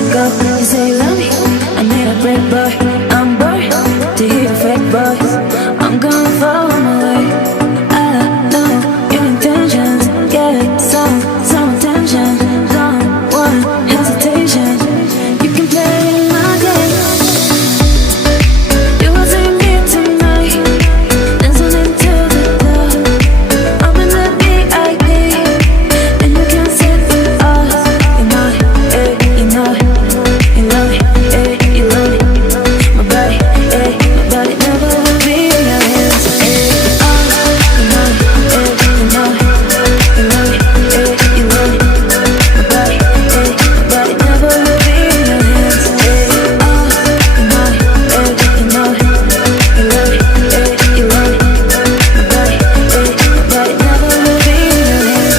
let go. You say you love me, I need a break, boy. I'm bored to hear your fake voice. I'm gonna follow my way. I know your intentions, get some attention. Don't want hesitation. You can play my game. You will see me tonight, dancing into the club. I'm in the VIP, and you can sit with us. You know it, you know it, you love it, you love it. My body never will be in your hands. You know it, you know it, you love it, you love it. My body never will be in your hands. You know it, you know it, you love it, you love it. My body never will be in your hands.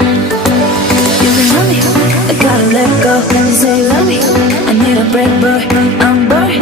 You can love me, I gotta let go. You say you love me, I need a break, boy. I'm bored